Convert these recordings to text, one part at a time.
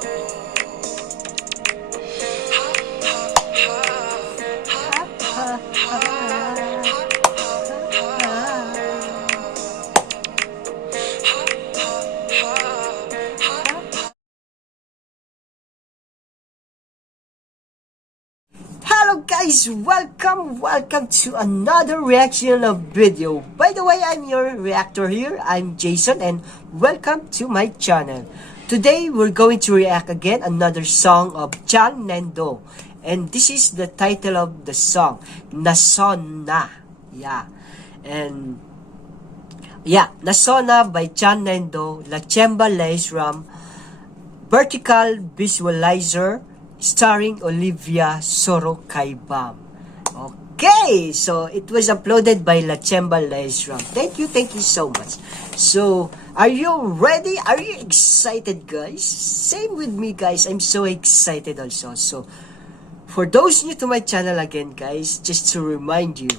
Hello guys, welcome to another reaction of video. By the way, I'm your reactor here. I'm Jayson and welcome to my channel. Today we're going to react again another song of Ningthou, and this is the title of the song, NASONNA. NASONNA by Ningthou, Lanchenba Laishram, vertical visualizer, starring Olivia, Sorokhaibam. Okay, so it was uploaded by Lanchenba Laishram. Thank you so much. So, are you ready? Are you excited, guys? Same with me, guys. I'm so excited also. So, for those new to my channel again, guys, just to remind you,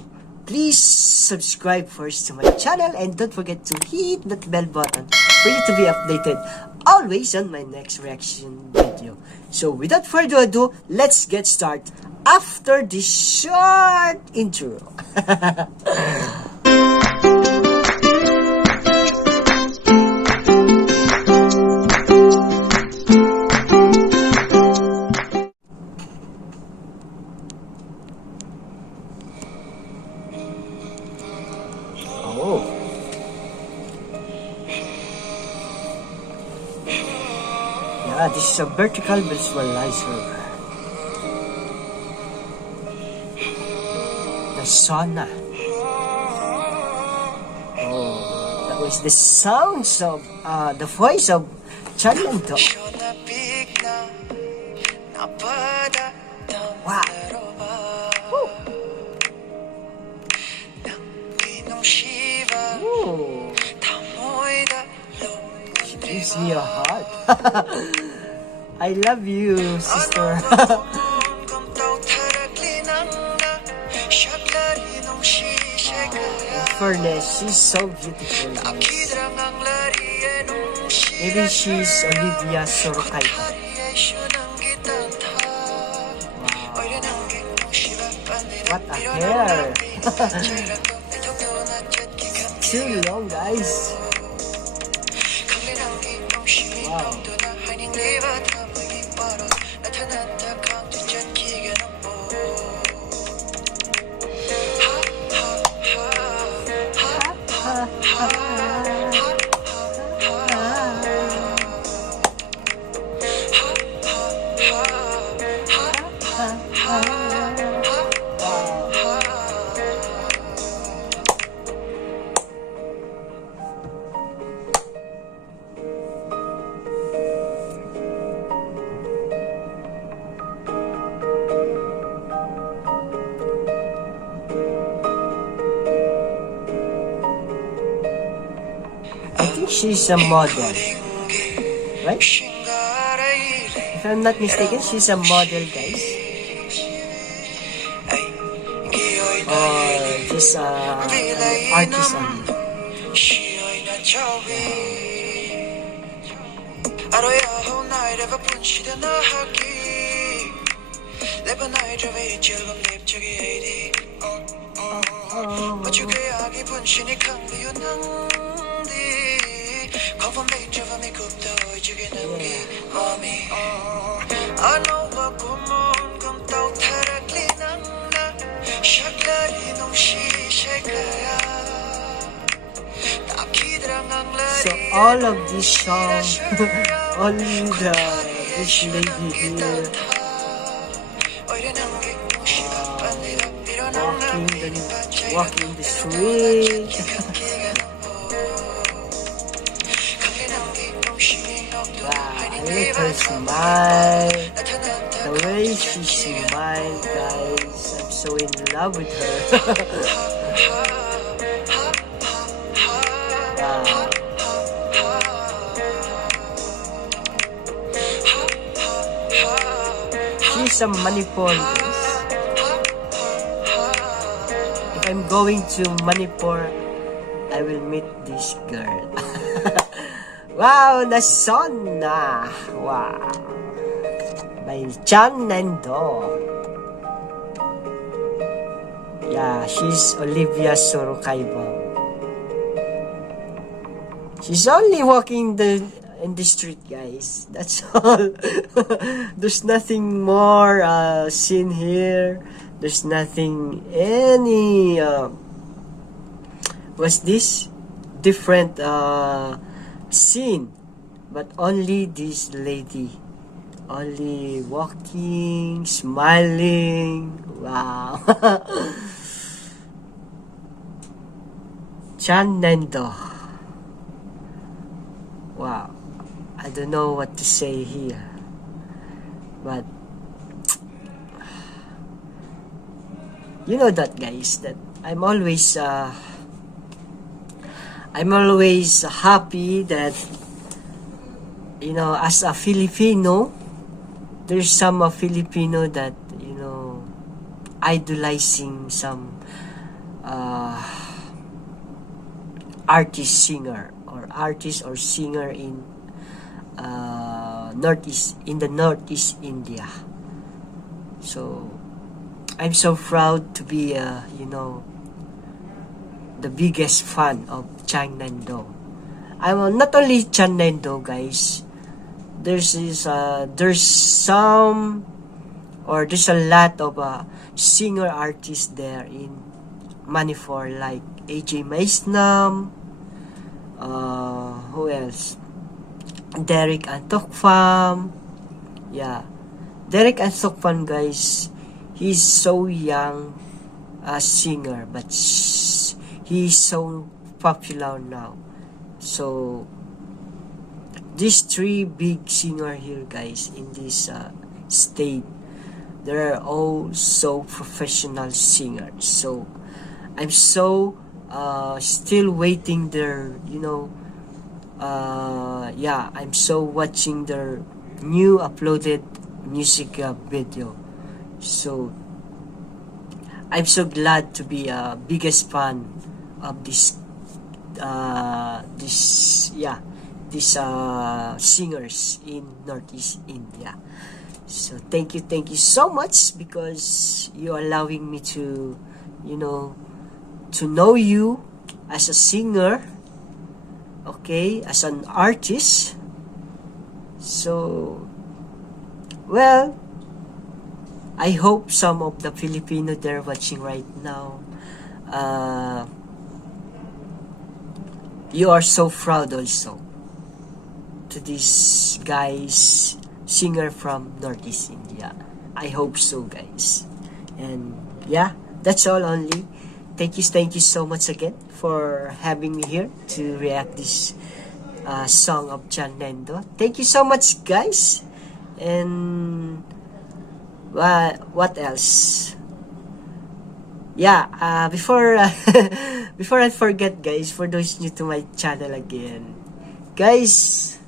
please subscribe first to my channel and don't forget to hit that bell button for you to be updated always on my next reaction video. So without further ado, let's get started after this short intro. This is a vertical visualizer. NASONNA. Oh, that was the sounds of the voice of Ningthou. Wow. Ooh. She gives me a heart. I love you, sister. In fairness, she's so beautiful. Guys. Maybe she's Olivia Sorokhaibam. Wow. What a hair! Too long, guys. Wow. I think she's a model, right? If I'm not mistaken, she's a model, guys. Or just an artist only. So all of this song, only this lady here walking the street. Wow, I like her smile, the way she smiles, guys. I'm so in love with her. Wow. She's a Manipur, guys. If I'm going to Manipur, I will meet this girl. Wow, NASONNA. Wow. By Ningthou. Yeah, she's Olivia Sorokhaibam. She's only walking in the street, guys. That's all. There's nothing more seen here. There's nothing any what's this different scene, but only this lady only walking, smiling. Wow. Ningthou. Wow, I don't know what to say here, but you know that, guys, that I'm always happy that, you know, as a Filipino, there's some Filipino that, you know, idolizing some artist or singer in Northeast India. So I'm so proud to be you know, the biggest fan of Ningthou. I'm not only Ningthou, guys. There's a lot of singer artists there in Manifor, like AJ Maisnam, who else? Derek Antokfam. Yeah, Derek Antokfam, guys. He's so young singer, but he's so popular now. So these three big singer here, guys, in this state, they're all so professional singers. So I'm so still waiting their, you know, yeah, I'm so watching their new uploaded music video. So I'm so glad to be a biggest fan of this singers in Northeast India. So thank you so much, because you're allowing me to, you know, to know you as a singer, okay, as an artist. So, well, I hope some of the Filipino they're watching right now, you are so proud also to this guys singer from Northeast India. I hope so, guys. And yeah, that's all only. Thank you so much again for having me here to react this song of Ningthou. Thank you so much, guys. And what else? Yeah, before before I forget, guys, for those new to my channel again, guys,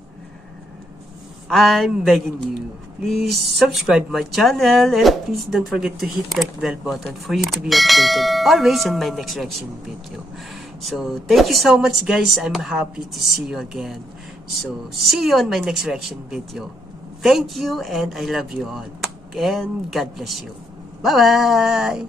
I'm begging you, please subscribe my channel, and please don't forget to hit that bell button for you to be updated always on my next reaction video. So thank you so much, guys. I'm happy to see you again. So see you on my next reaction video. Thank you, and I love you all, and God bless you. Bye bye.